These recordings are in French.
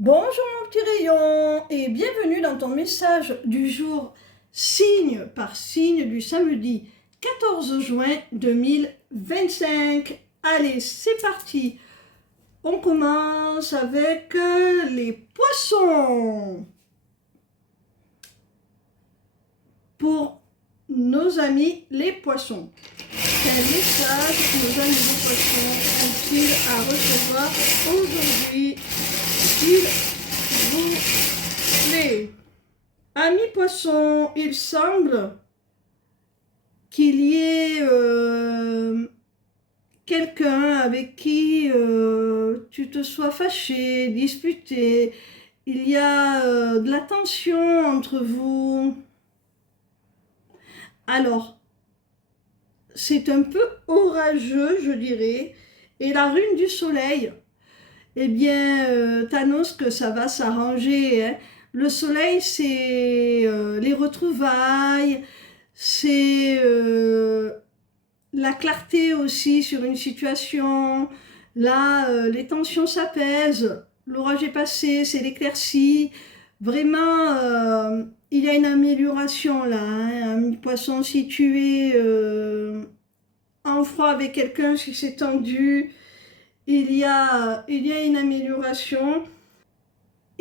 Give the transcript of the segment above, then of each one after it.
Bonjour mon petit rayon et bienvenue dans ton message du jour signe par signe du samedi 14 juin 2025. Allez, c'est parti. On commence avec les poissons. Pour nos amis les poissons, quel message nos amis les poissons ont-ils à recevoir aujourd'hui, s'il vous plaît? Amis poissons, il semble qu'il y ait quelqu'un avec qui tu te sois fâché, disputé. Il y a de la tension entre vous. Alors, c'est un peu orageux, je dirais. Et la rune du soleil, eh bien, t'annonce que ça va s'arranger, hein. Le soleil, c'est les retrouvailles, c'est la clarté aussi sur une situation. Là, les tensions s'apaisent, l'orage est passé, c'est l'éclaircie. Vraiment, il y a une amélioration là, hein. Un poisson, si tu es en froid avec quelqu'un, si c'est tendu, il y a une amélioration.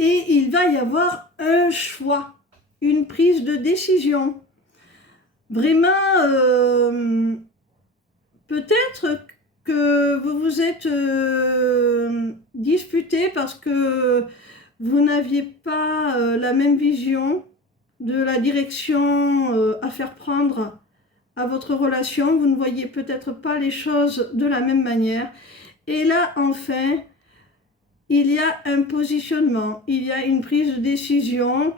Et il va y avoir un choix, une prise de décision. Vraiment, peut-être que vous vous êtes disputé parce que vous n'aviez pas la même vision de la direction à faire prendre à votre relation. Vous ne voyez peut-être pas les choses de la même manière. Et là, enfin, il y a un positionnement, il y a une prise de décision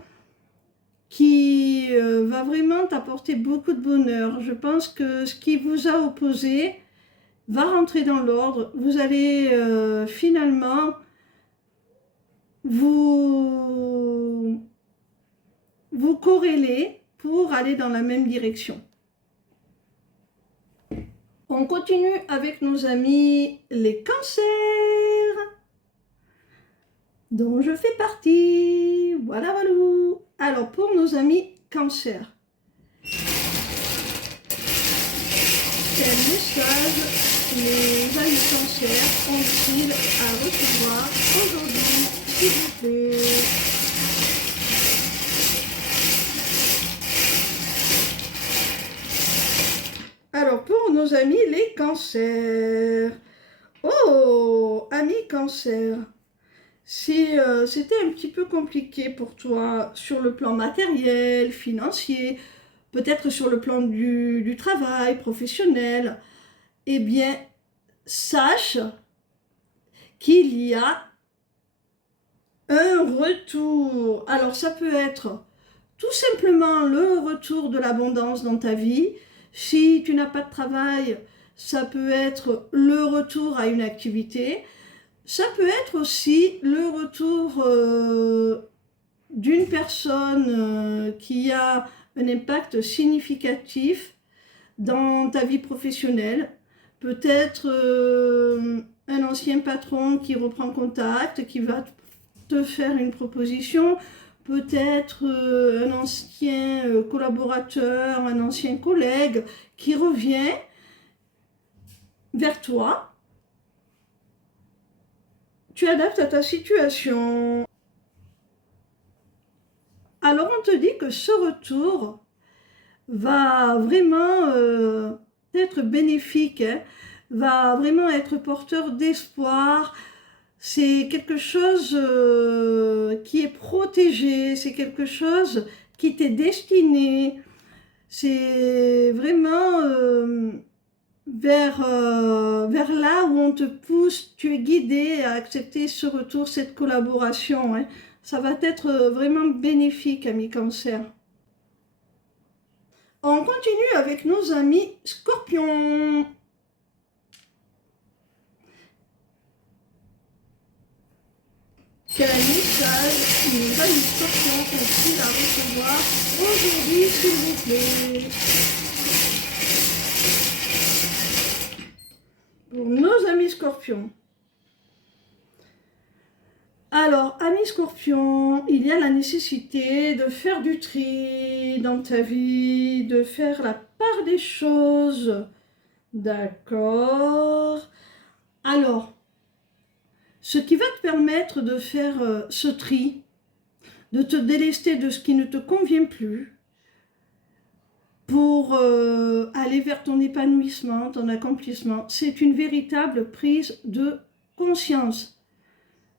qui va vraiment t'apporter beaucoup de bonheur. Je pense que ce qui vous a opposé va rentrer dans l'ordre. Vous allez finalement vous corréler pour aller dans la même direction. On continue avec nos amis les cancers, dont je fais partie. Voilà, voilà. Alors, pour nos amis cancers, quel message les amis cancers ont-ils à recevoir aujourd'hui, s'il vous plaît? Alors, pour nos amis les cancers, oh, amis cancers, si c'était un petit peu compliqué pour toi sur le plan matériel, financier, peut-être sur le plan du travail professionnel, eh bien, sache qu'il y a un retour. Alors, ça peut être tout simplement le retour de l'abondance dans ta vie. Si tu n'as pas de travail, ça peut être le retour à une activité. Ça peut être aussi le retour d'une personne qui a un impact significatif dans ta vie professionnelle. Peut-être un ancien patron qui reprend contact, qui va te faire une proposition. Peut-être un ancien collaborateur, un ancien collègue qui revient vers toi. Tu adaptes à ta situation. Alors on te dit que ce retour va vraiment être bénéfique, hein, va vraiment être porteur d'espoir. C'est quelque chose qui est protégé, c'est quelque chose qui t'est destiné. C'est vraiment vers là où on te pousse, tu es guidé à accepter ce retour, cette collaboration, hein. Ça va être vraiment bénéfique, amis cancer. On continue avec nos amis scorpions. Quel message nos amis scorpions ont-ils à recevoir aujourd'hui, s'il vous plaît? Pour nos amis scorpions. Alors, Alors, ami Scorpion, il y a la nécessité de faire du tri dans ta vie, de faire la part des choses. D'accord. Alors, ce qui va te permettre de faire ce tri, de te délester de ce qui ne te convient plus, pour aller vers ton épanouissement, ton accomplissement, c'est une véritable prise de conscience.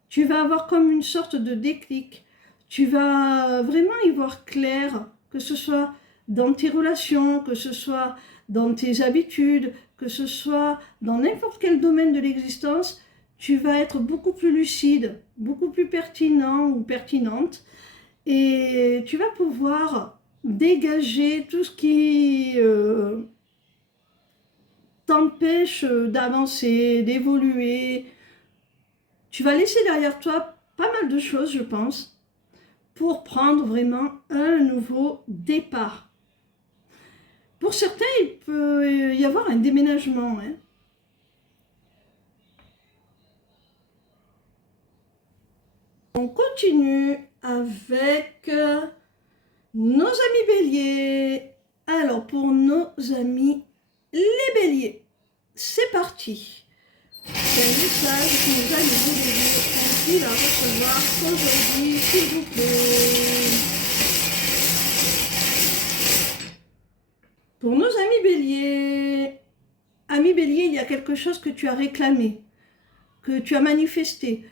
Tu vas avoir comme une sorte de déclic. Tu vas vraiment y voir clair, que ce soit dans tes relations, que ce soit dans tes habitudes, que ce soit dans n'importe quel domaine de l'existence. Tu vas être beaucoup plus lucide, beaucoup plus pertinent ou pertinente, et tu vas pouvoir dégager tout ce qui t'empêche d'avancer, d'évoluer. Tu vas laisser derrière toi pas mal de choses, je pense, pour prendre vraiment un nouveau départ. Pour certains, il peut y avoir un déménagement. Hein. On continue avec nos amis béliers. Alors, pour nos amis les béliers, c'est parti. C'est un message que nous allons vous donner. Facile à recevoir aujourd'hui, s'il vous plaît. Pour nos amis béliers, il y a quelque chose que tu as réclamé, que tu as manifesté,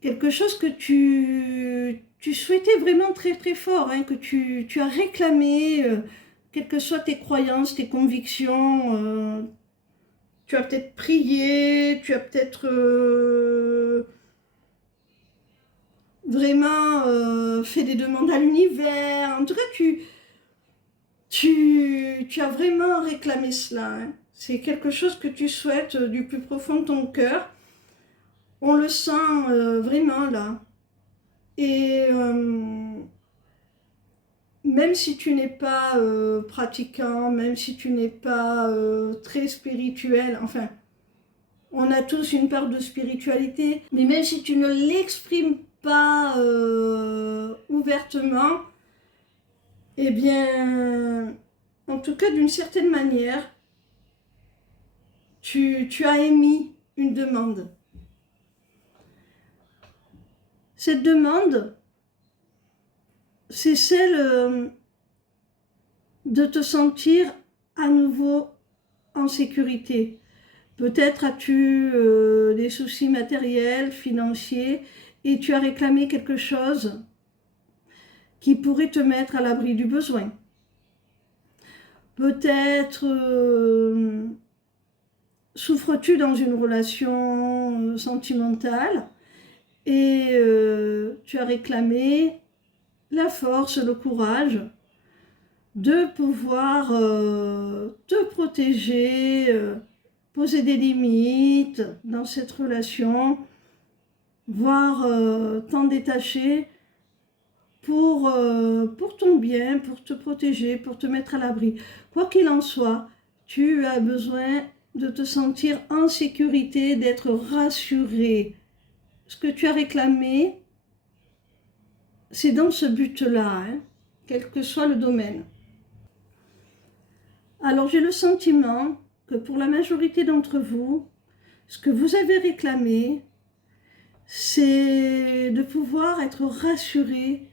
quelque chose que tu souhaitais vraiment très très fort, hein, que tu as réclamé, quelles que soient tes croyances, tes convictions. Tu as peut-être prié, tu as peut-être vraiment fait des demandes à l'univers. En tout cas, tu as vraiment réclamé cela. Hein. C'est quelque chose que tu souhaites du plus profond de ton cœur. On le sent vraiment là. Et même si tu n'es pas pratiquant, même si tu n'es pas très spirituel, enfin, on a tous une part de spiritualité, mais même si tu ne l'exprimes pas ouvertement, eh bien, en tout cas d'une certaine manière, tu as émis une demande. Cette demande, c'est celle de te sentir à nouveau en sécurité. Peut-être as-tu des soucis matériels, financiers, et tu as réclamé quelque chose qui pourrait te mettre à l'abri du besoin. Peut-être souffres-tu dans une relation sentimentale et tu as réclamé la force, le courage de pouvoir te protéger, poser des limites dans cette relation, voire t'en détacher pour ton bien, pour te protéger, pour te mettre à l'abri. Quoi qu'il en soit, tu as besoin de te sentir en sécurité, d'être rassuré. Ce que tu as réclamé, c'est dans ce but-là, hein, quel que soit le domaine. Alors j'ai le sentiment que pour la majorité d'entre vous, ce que vous avez réclamé, c'est de pouvoir être rassuré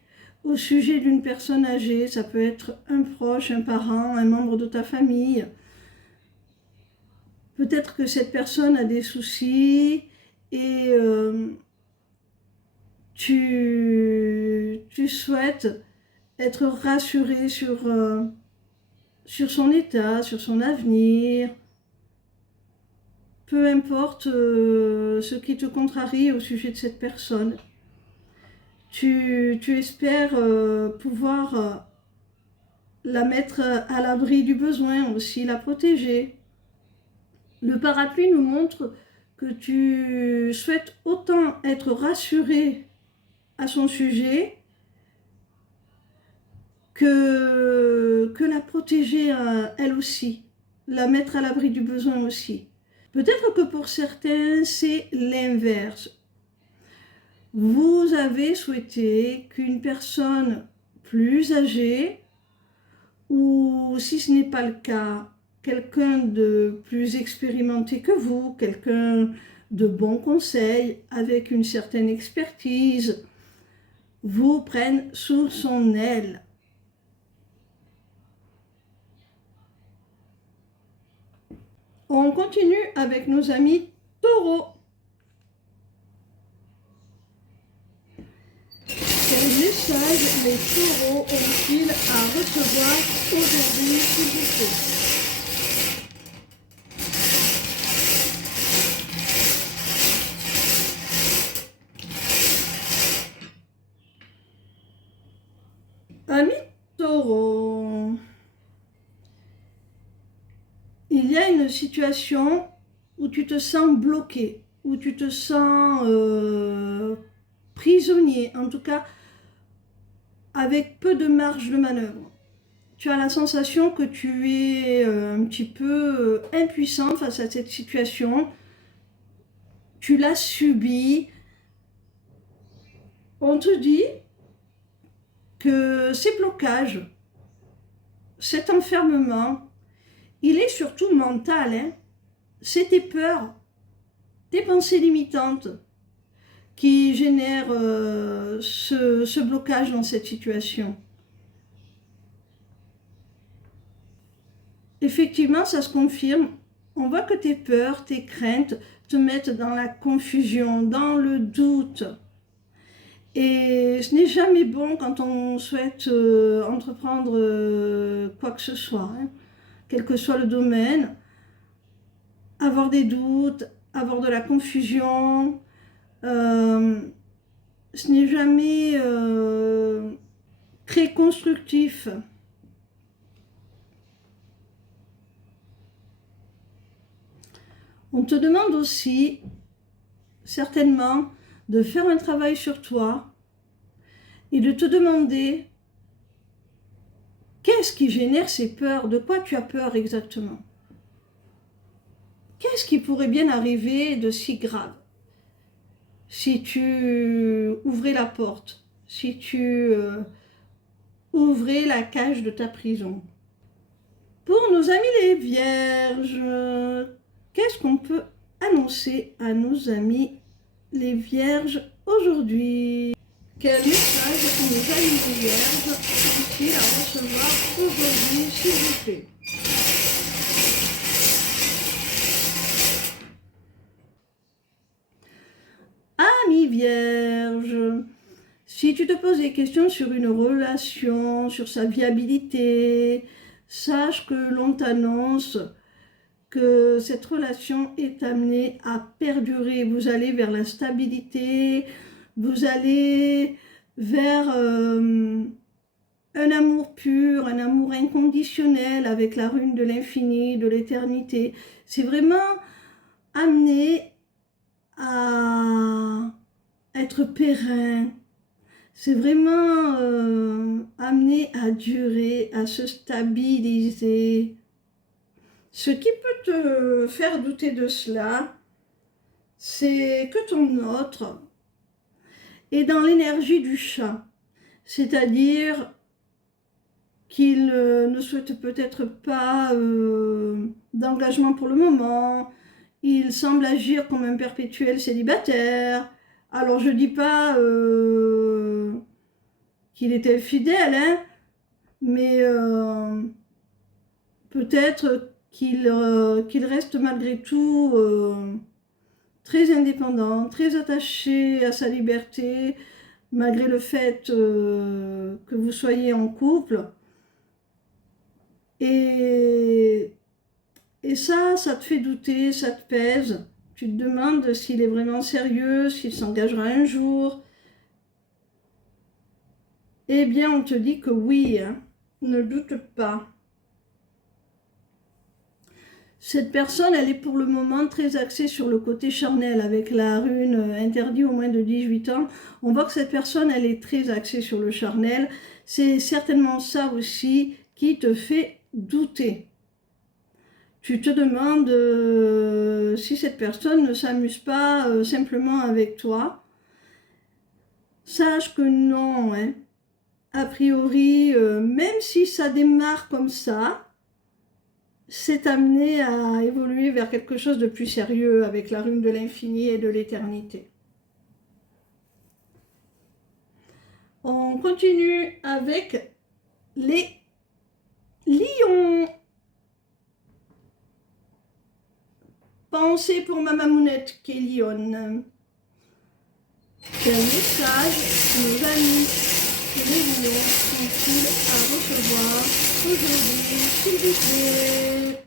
au sujet d'une personne âgée. Ça peut être un proche, un parent, un membre de ta famille. Peut-être que cette personne a des soucis et tu souhaites être rassuré sur son état, sur son avenir. Peu importe ce qui te contrarie au sujet de cette personne. Tu espères pouvoir la mettre à l'abri du besoin aussi, la protéger. Le parapluie nous montre que tu souhaites autant être rassuré à son sujet que la protéger elle aussi, la mettre à l'abri du besoin aussi. Peut-être que pour certains, c'est l'inverse. Vous avez souhaité qu'une personne plus âgée, ou si ce n'est pas le cas, quelqu'un de plus expérimenté que vous, quelqu'un de bon conseil, avec une certaine expertise, vous prenne sous son aile. On continue avec nos amis taureaux. Quel message les taureaux ont-ils à recevoir aujourd'hui, s'il vous plaît? Ami taureau, il y a une situation où tu te sens bloqué, où tu te sens prisonnier, en tout cas avec peu de marge de manœuvre. Tu as la sensation que tu es un petit peu impuissant face à cette situation. Tu l'as subie. On te dit que ces blocages, cet enfermement, il est surtout mental. Hein. C'est tes peurs, tes pensées limitantes qui génèrent ce blocage dans cette situation. Effectivement, ça se confirme. On voit que tes peurs, tes craintes te mettent dans la confusion, dans le doute. Et ce n'est jamais bon quand on souhaite entreprendre quoi que ce soit, hein, quel que soit le domaine. Avoir des doutes, avoir de la confusion, ce n'est jamais très constructif. On te demande aussi, certainement, de faire un travail sur toi et de te demander qu'est-ce qui génère ces peurs, de quoi tu as peur exactement. Qu'est-ce qui pourrait bien arriver de si grave si tu ouvrais la porte, si tu ouvrais la cage de ta prison? Pour nos amis les vierges, qu'est-ce qu'on peut annoncer à nos amis les vierges aujourd'hui? Quel message pour nos amis les vierges sont-ils à recevoir aujourd'hui, s'il vous plaît? Amis vierges, si tu te poses des questions sur une relation, sur sa viabilité, sache que l'on t'annonce que cette relation est amenée à perdurer. Vous allez vers la stabilité, vous allez vers un amour pur, un amour inconditionnel avec la rune de l'infini, de l'éternité. C'est vraiment amené à être périn. C'est vraiment amené à durer, à se stabiliser. Ce qui peut te faire douter de cela, c'est que ton autre est dans l'énergie du chat. C'est-à-dire qu'il ne souhaite peut-être pas d'engagement pour le moment. Il semble agir comme un perpétuel célibataire. Alors je dis pas qu'il est infidèle, hein, mais peut-être qu'il reste malgré tout très indépendant, très attaché à sa liberté, malgré le fait que vous soyez en couple. Et ça te fait douter, ça te pèse. Tu te demandes s'il est vraiment sérieux, s'il s'engagera un jour. Eh bien, on te dit que oui, hein, ne doute pas. Cette personne, elle est pour le moment très axée sur le côté charnel, avec la rune interdit au moins de 18 ans. On voit que cette personne, elle est très axée sur le charnel. C'est certainement ça aussi qui te fait douter. Tu te demandes si cette personne ne s'amuse pas simplement avec toi. sache que non, hein. A priori, même si ça démarre comme ça, c'est amené à évoluer vers quelque chose de plus sérieux avec la rune de l'infini et de l'éternité. On continue avec les lions. Pensez pour ma mamounette qui est lionne. Quel message nos amis les lions sont-ils à recevoir aujourd'hui, s'il vous plaît?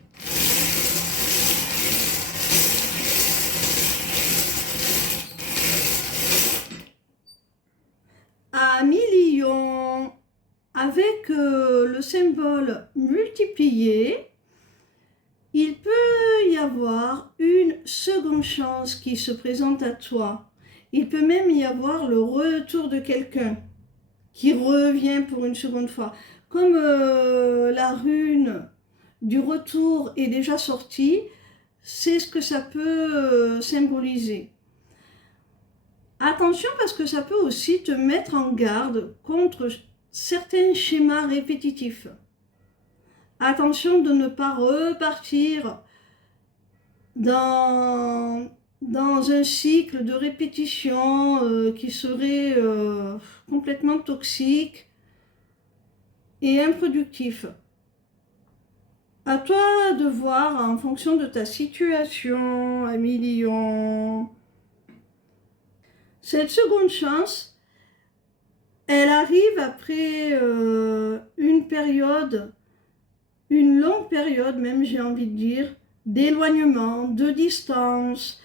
Amis lions, avec le symbole multiplié, il peut y avoir une seconde chance qui se présente à toi. Il peut même y avoir le retour de quelqu'un qui revient pour une seconde fois. Comme la rune du retour est déjà sortie, c'est ce que ça peut symboliser. Attention parce que ça peut aussi te mettre en garde contre certains schémas répétitifs. Attention de ne pas repartir dans un cycle de répétition qui serait complètement toxique et improductif. À toi de voir en fonction de ta situation, ami lion. Cette seconde chance, elle arrive après une période, une longue période même j'ai envie de dire, d'éloignement, de distance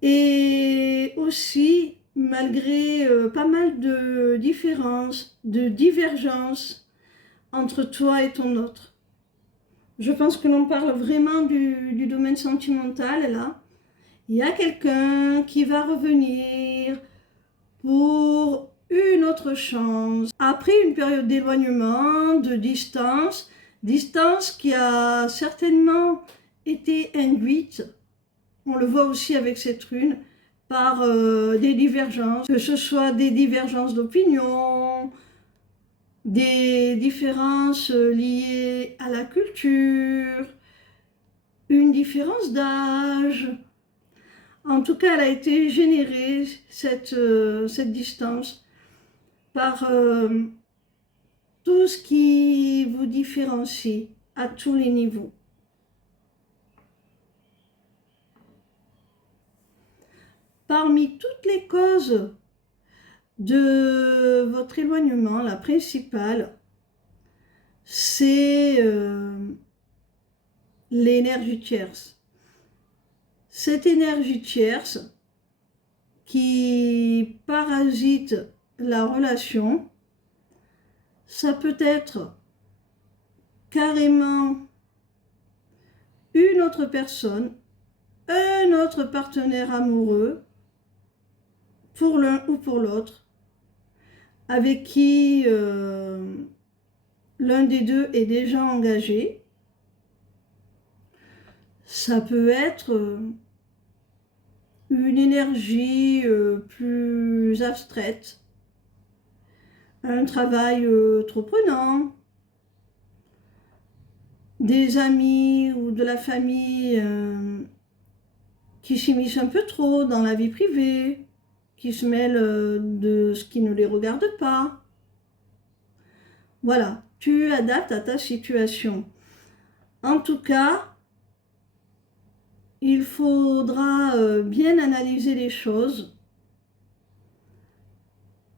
et aussi malgré pas mal de différences, de divergences entre toi et ton autre. Je pense que l'on parle vraiment du domaine sentimental là. Il y a quelqu'un qui va revenir pour une autre chance. Après une période d'éloignement, de distance, distance qui a certainement été induite, on le voit aussi avec cette rune, par des divergences, que ce soit des divergences d'opinion, des différences liées à la culture, une différence d'âge. En tout cas, elle a été générée, cette distance, par tout ce qui vous différencie à tous les niveaux. Parmi toutes les causes de votre éloignement, la principale, c'est l'énergie tierce. Cette énergie tierce qui parasite la relation, ça peut être carrément une autre personne, un autre partenaire amoureux, pour l'un ou pour l'autre, avec qui l'un des deux est déjà engagé. Ça peut être une énergie plus abstraite, un travail trop prenant, des amis ou de la famille qui s'immiscent un peu trop dans la vie privée, qui se mêlent de ce qui ne les regarde pas. Voilà, tu adaptes à ta situation. En tout cas, il faudra bien analyser les choses.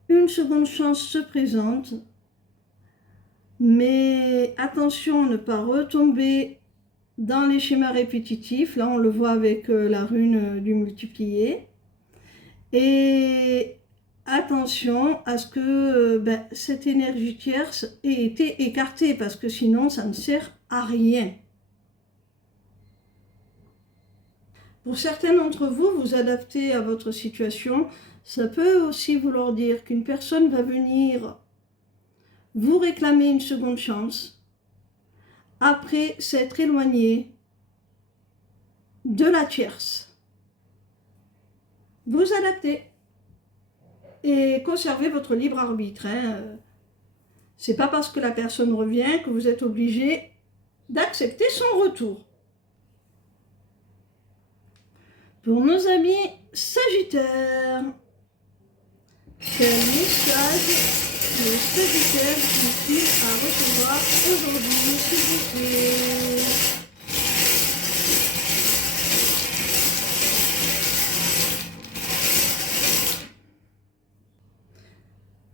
Une seconde chance se présente, mais attention à ne pas retomber dans les schémas répétitifs. Là, on le voit avec la rune du multiplié. Et attention à ce que cette énergie tierce ait été écartée, parce que sinon, ça ne sert à rien. Pour certains d'entre vous, vous adaptez à votre situation. Ça peut aussi vouloir dire qu'une personne va venir vous réclamer une seconde chance après s'être éloigné de la tierce. Vous adaptez. et conservez votre libre arbitre. Hein. C'est pas parce que la personne revient que vous êtes obligé d'accepter son retour. Pour nos amis Sagittaires, quel message le Sagittaire est-il à recevoir aujourd'hui, s'il vous plaît?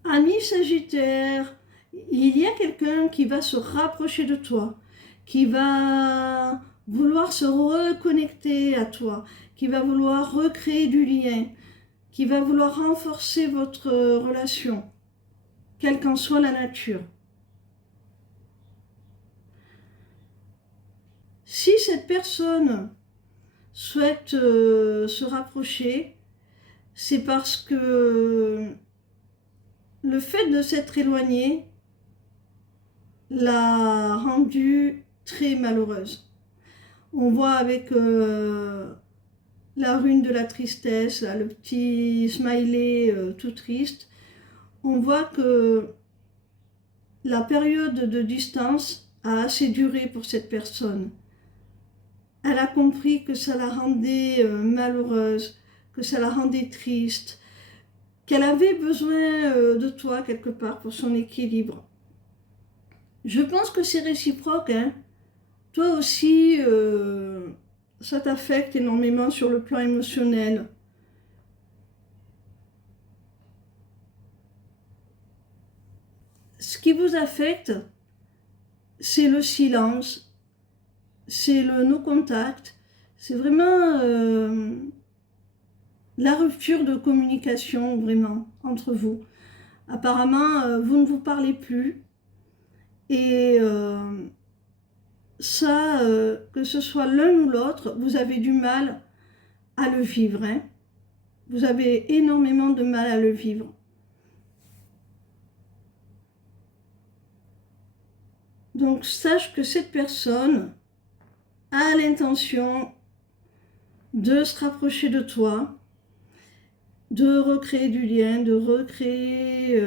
Ami Sagittaire, il y a quelqu'un qui va se rapprocher de toi, qui va vouloir se reconnecter à toi, qui va vouloir recréer du lien, qui va vouloir renforcer votre relation, quelle qu'en soit la nature. Si cette personne souhaite se rapprocher, c'est parce que le fait de s'être éloigné l'a rendue très malheureuse. On voit avec la rune de la tristesse, là, le petit smiley tout triste, on voit que la période de distance a assez duré pour cette personne. Elle a compris que ça la rendait malheureuse, que ça la rendait triste, qu'elle avait besoin de toi quelque part pour son équilibre. Je pense que c'est réciproque, hein. Toi aussi, ça t'affecte énormément sur le plan émotionnel. Ce qui vous affecte, c'est le silence, c'est le no-contact, c'est vraiment la rupture de communication, vraiment, entre vous. Apparemment, vous ne vous parlez plus. Et ça, que ce soit l'un ou l'autre, vous avez du mal à le vivre. Hein. Vous avez énormément de mal à le vivre. Donc, sache que cette personne a l'intention de se rapprocher de toi, de recréer du lien, de recréer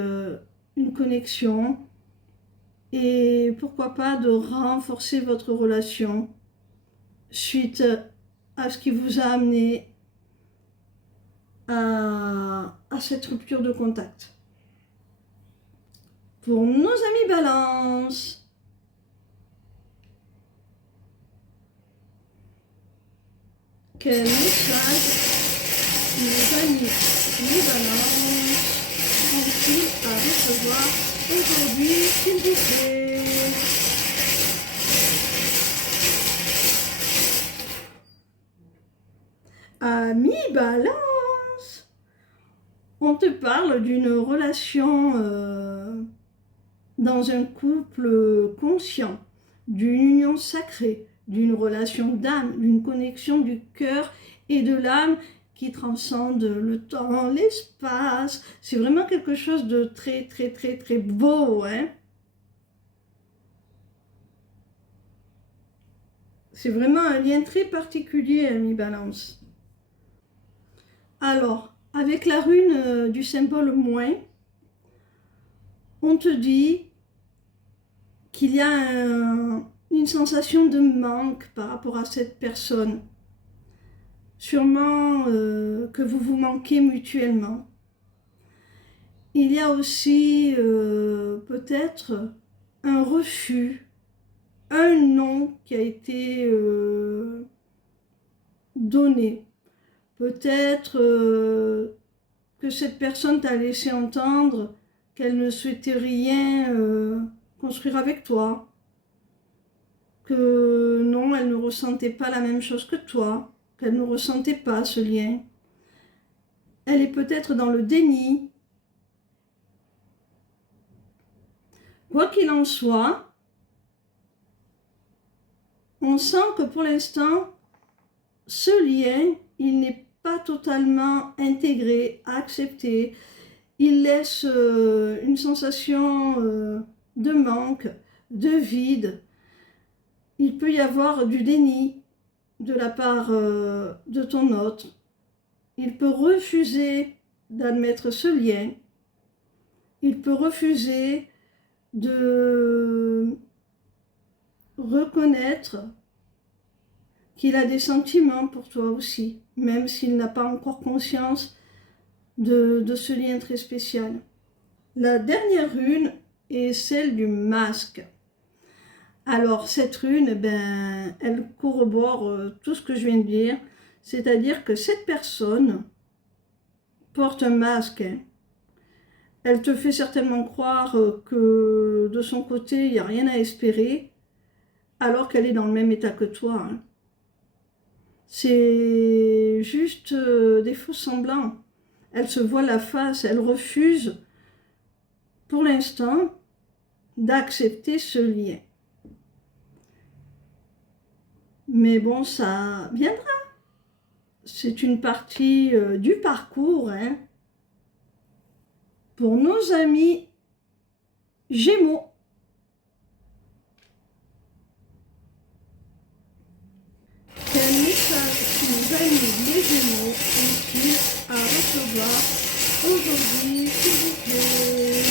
une connexion et pourquoi pas de renforcer votre relation suite à ce qui vous a amené à cette rupture de contact. Pour nos amis Balance, quel message nos amis Balance ont-ils à recevoir aujourd'hui, s'il vous plaît? Ami Balance, on te parle d'une relation dans un couple conscient, d'une union sacrée, d'une relation d'âme, d'une connexion du cœur et de l'âme qui transcende le temps, l'espace. C'est vraiment quelque chose de très, très, très, très beau, hein? C'est vraiment un lien très particulier, ami Balance. Alors, avec la rune du symbole moins, on te dit qu'il y a une sensation de manque par rapport à cette personne. Sûrement que vous vous manquez mutuellement. Il y a aussi peut-être un refus, un non qui a été donné. Peut-être que cette personne t'a laissé entendre qu'elle ne souhaitait rien construire avec toi, que non, elle ne ressentait pas la même chose que toi, qu'elle ne ressentait pas ce lien. Elle est peut-être dans le déni. Quoi qu'il en soit, on sent que pour l'instant, ce lien, il n'est pas totalement intégré, accepté. Il laisse une sensation de manque, de vide. Il peut y avoir du déni de la part de ton autre. Il peut refuser d'admettre ce lien. Il peut refuser de reconnaître qu'il a des sentiments pour toi aussi, même s'il n'a pas encore conscience de ce lien très spécial. La dernière rune est celle du masque. Alors cette rune, ben, elle corrobore tout ce que je viens de dire, c'est-à-dire que cette personne porte un masque. Elle te fait certainement croire que de son côté, il n'y a rien à espérer, alors qu'elle est dans le même état que toi. Hein. C'est juste des faux semblants. Elle se voit la face, elle refuse pour l'instant d'accepter ce lien. Mais bon, ça viendra. C'est une partie du parcours. Hein. Pour nos amis Gémeaux. Quel message nos amis les Gémeaux ont-ils à recevoir aujourd'hui, s'il vous plaît?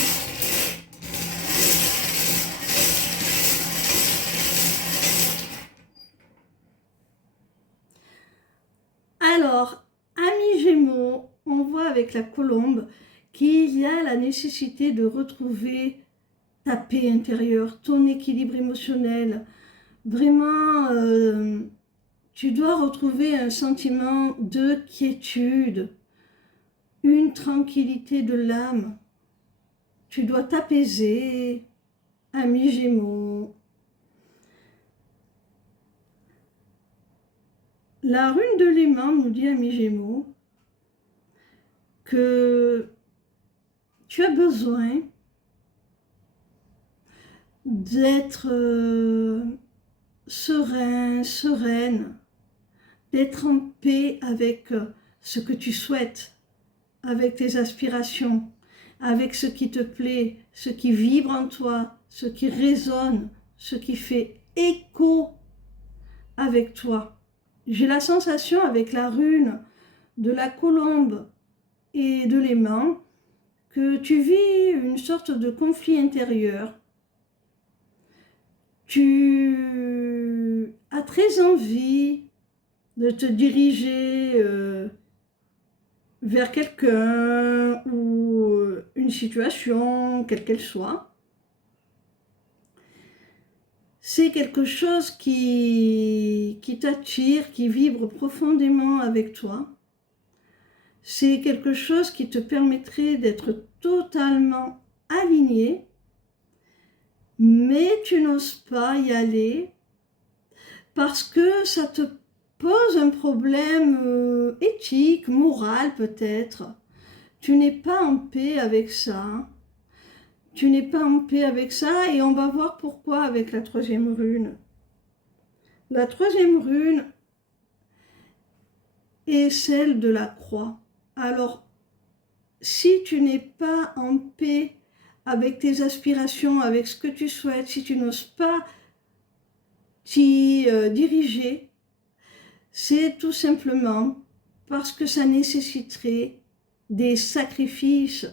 Alors, amis Gémeaux, on voit avec la colombe qu'il y a la nécessité de retrouver ta paix intérieure, ton équilibre émotionnel. Vraiment, tu dois retrouver un sentiment de quiétude, une tranquillité de l'âme. Tu dois t'apaiser, ami Gémeaux. La rune de l'aimant nous dit, ami Gémeaux, que tu as besoin d'être serein, sereine, d'être en paix avec ce que tu souhaites, avec tes aspirations, avec ce qui te plaît, ce qui vibre en toi, ce qui résonne, ce qui fait écho avec toi. J'ai la sensation avec la rune de la colombe et de l'aimant que tu vis une sorte de conflit intérieur. Tu as très envie de te diriger vers quelqu'un ou une situation, quelle qu'elle soit. C'est quelque chose qui t'attire, qui vibre profondément avec toi. C'est quelque chose qui te permettrait d'être totalement aligné, mais tu n'oses pas y aller parce que ça te pose un problème éthique, moral peut-être. Tu n'es pas en paix avec ça. Tu n'es pas en paix avec ça et on va voir pourquoi avec la troisième rune. La troisième rune est celle de la croix. Alors, si tu n'es pas en paix avec tes aspirations, avec ce que tu souhaites, si tu n'oses pas t'y diriger, c'est tout simplement parce que ça nécessiterait des sacrifices.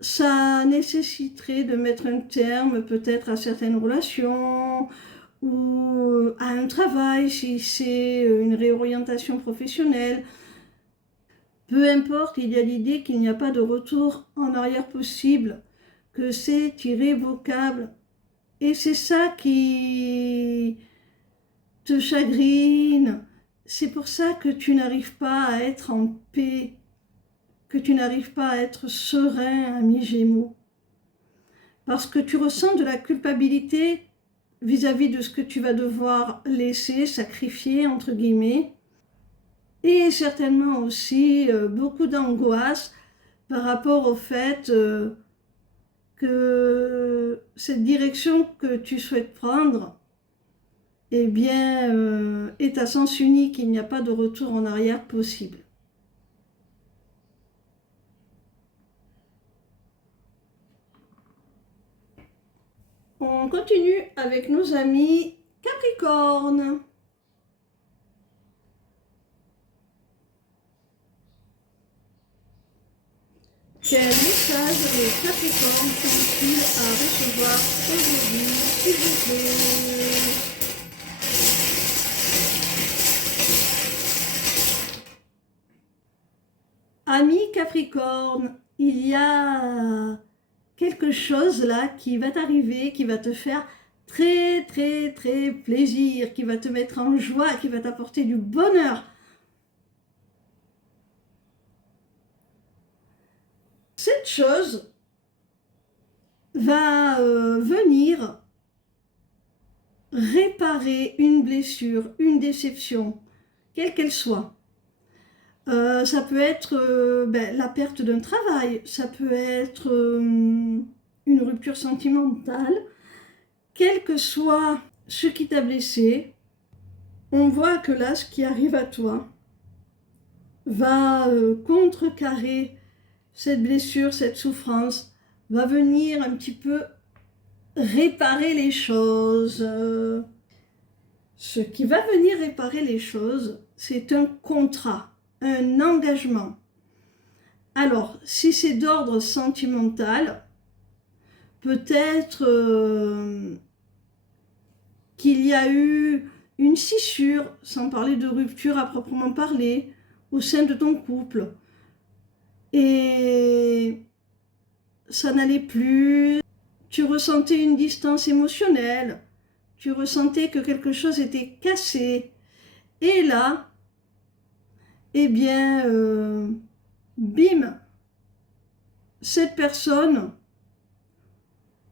Ça nécessiterait de mettre un terme peut-être à certaines relations ou à un travail si c'est une réorientation professionnelle. Peu importe, il y a l'idée qu'il n'y a pas de retour en arrière possible, que c'est irrévocable. Et c'est ça qui te chagrine. C'est pour ça que tu n'arrives pas à être en paix, que tu n'arrives pas à être serein, ami Gémeaux. Parce que tu ressens de la culpabilité vis-à-vis de ce que tu vas devoir laisser, sacrifier, entre guillemets. Et certainement aussi beaucoup d'angoisse par rapport au fait que cette direction que tu souhaites prendre, eh bien, est à sens unique, il n'y a pas de retour en arrière possible. On continue avec nos amis Capricorne. Quel message les Capricornes sont-ils à recevoir aujourd'hui, s'il vous plaît? Ami Capricorne, il y a quelque chose là qui va t'arriver, qui va te faire très très très plaisir, qui va te mettre en joie, qui va t'apporter du bonheur. Cette chose va venir réparer une blessure, une déception, quelle qu'elle soit. Ça peut être la perte d'un travail, ça peut être une rupture sentimentale, quel que soit ce qui t'a blessé, on voit que là, ce qui arrive à toi va contrecarrer cette blessure, cette souffrance, va venir un petit peu réparer les choses. Ce qui va venir réparer les choses, c'est un contrat, un engagement. Alors, si c'est d'ordre sentimental, peut-être qu'il y a eu une scissure, sans parler de rupture à proprement parler, au sein de ton couple. Et ça n'allait plus, tu ressentais une distance émotionnelle, tu ressentais que quelque chose était cassé. Et là, eh bien, bim, cette personne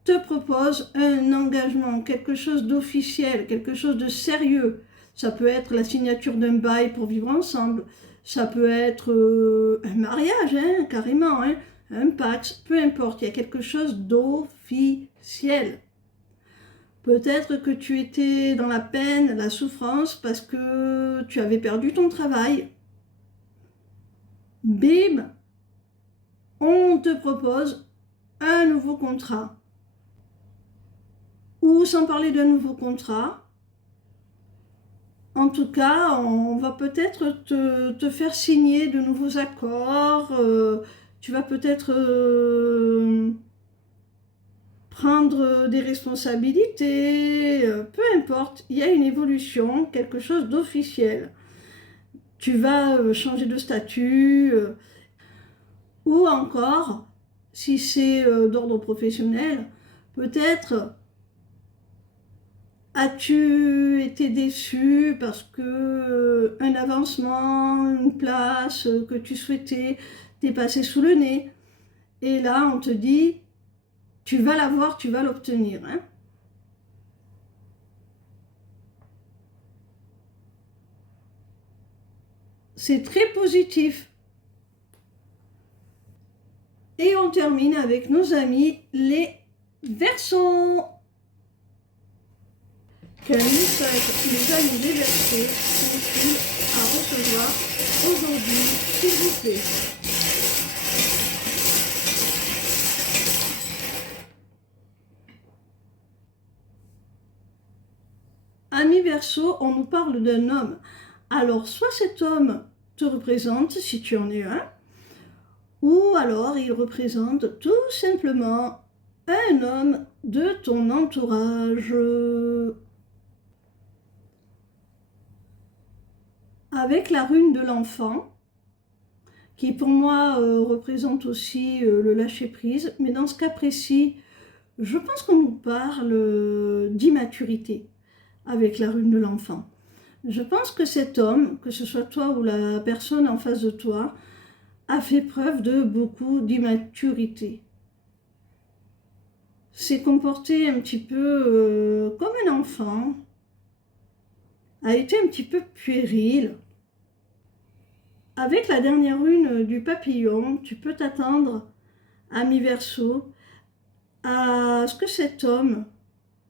te propose un engagement, quelque chose d'officiel, quelque chose de sérieux. Ça peut être la signature d'un bail pour vivre ensemble, ça peut être un mariage, hein, carrément, hein, un pacte, peu importe, il y a quelque chose d'officiel. Peut-être que tu étais dans la peine, la souffrance, parce que tu avais perdu ton travail. Bim, on te propose un nouveau contrat. Ou sans parler d'un nouveau contrat, en tout cas, on va peut-être te faire signer de nouveaux accords, tu vas peut-être prendre des responsabilités, peu importe, il y a une évolution, quelque chose d'officiel. Tu vas changer de statut, ou encore, si c'est d'ordre professionnel, peut-être as-tu été déçu parce que un avancement, une place que tu souhaitais t'est passé sous le nez? Et là, on te dit, tu vas l'avoir, tu vas l'obtenir, hein. C'est très positif. Et on termine avec nos amis les Verseaux. Quel message les amis des Verseaux sont-ils à recevoir aujourd'hui, s'il vous plaît? Ami Verseau, on nous parle d'un homme. Alors, soit cet homme te représente, si tu en es un, ou alors il représente tout simplement un homme de ton entourage. Avec la rune de l'enfant, qui pour moi représente aussi le lâcher-prise, mais dans ce cas précis, je pense qu'on nous parle d'immaturité avec la rune de l'enfant. Je pense que cet homme, que ce soit toi ou la personne en face de toi, a fait preuve de beaucoup d'immaturité. S'est comporté un petit peu comme un enfant, a été un petit peu puéril. Avec la dernière rune du papillon, tu peux t'attendre, ami Verseau, à ce que cet homme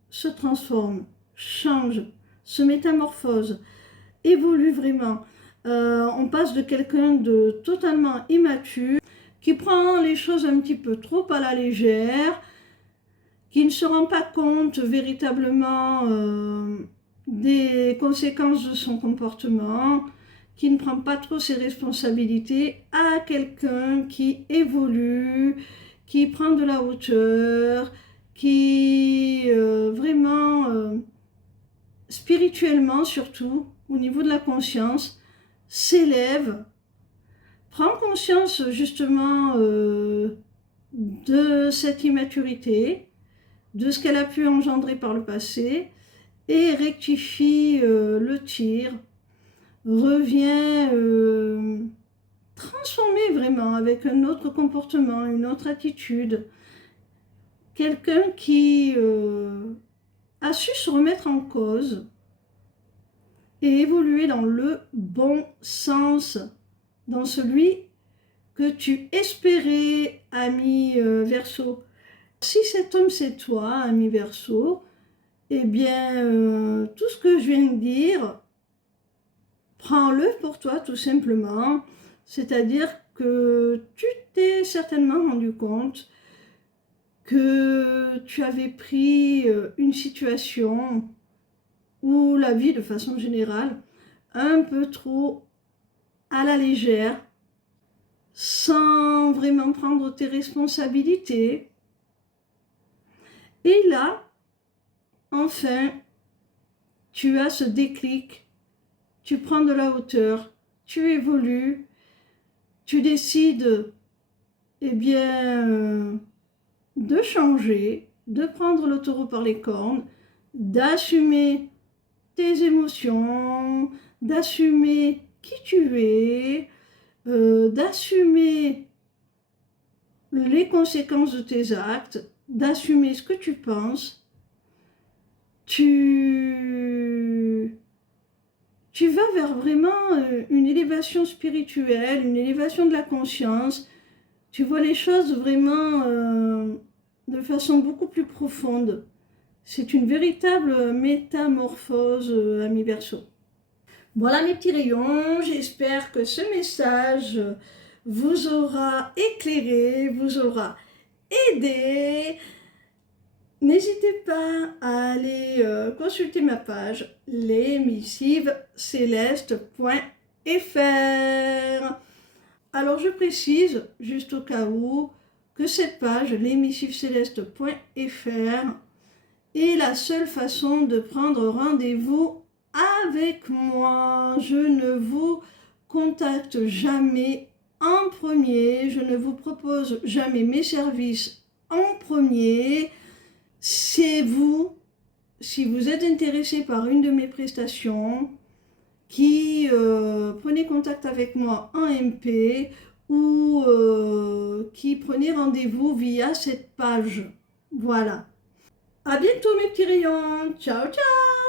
se transforme, change, se métamorphose, évolue vraiment. On passe de quelqu'un de totalement immature, qui prend les choses un petit peu trop à la légère, qui ne se rend pas compte véritablement des conséquences de son comportement, qui ne prend pas trop ses responsabilités à quelqu'un qui évolue, qui prend de la hauteur, qui vraiment, spirituellement surtout, au niveau de la conscience, s'élève, prend conscience justement de cette immaturité, de ce qu'elle a pu engendrer par le passé, et rectifie le tir, revient transformé vraiment avec un autre comportement, une autre attitude. Quelqu'un qui a su se remettre en cause et évoluer dans le bon sens, dans celui que tu espérais, ami Verseau. Si cet homme c'est toi, ami Verseau, eh bien, tout ce que je viens de dire, prends-le pour toi tout simplement. C'est-à-dire que tu t'es certainement rendu compte que tu avais pris une situation ou la vie de façon générale un peu trop à la légère, sans vraiment prendre tes responsabilités. Et là, enfin, tu as ce déclic, tu prends de la hauteur, tu évolues, tu décides, eh bien, de changer, de prendre le taureau par les cornes, d'assumer tes émotions, d'assumer qui tu es, d'assumer les conséquences de tes actes, d'assumer ce que tu penses. Tu vas vers vraiment une élévation spirituelle, une élévation de la conscience. Tu vois les choses vraiment de façon beaucoup plus profonde. C'est une véritable métamorphose, ami Verseau. Voilà mes petits rayons, j'espère que ce message vous aura éclairé, vous aura aidé. N'hésitez pas à aller consulter ma page lesmissivescélestes.fr. Alors je précise, juste au cas où, que cette page lesmissivescélestes.fr est la seule façon de prendre rendez-vous avec moi. Je ne vous contacte jamais en premier, je ne vous propose jamais mes services en premier. C'est vous, si vous êtes intéressé par une de mes prestations, qui prenez contact avec moi en MP ou qui prenez rendez-vous via cette page. Voilà. À bientôt mes petits rayons. Ciao, ciao!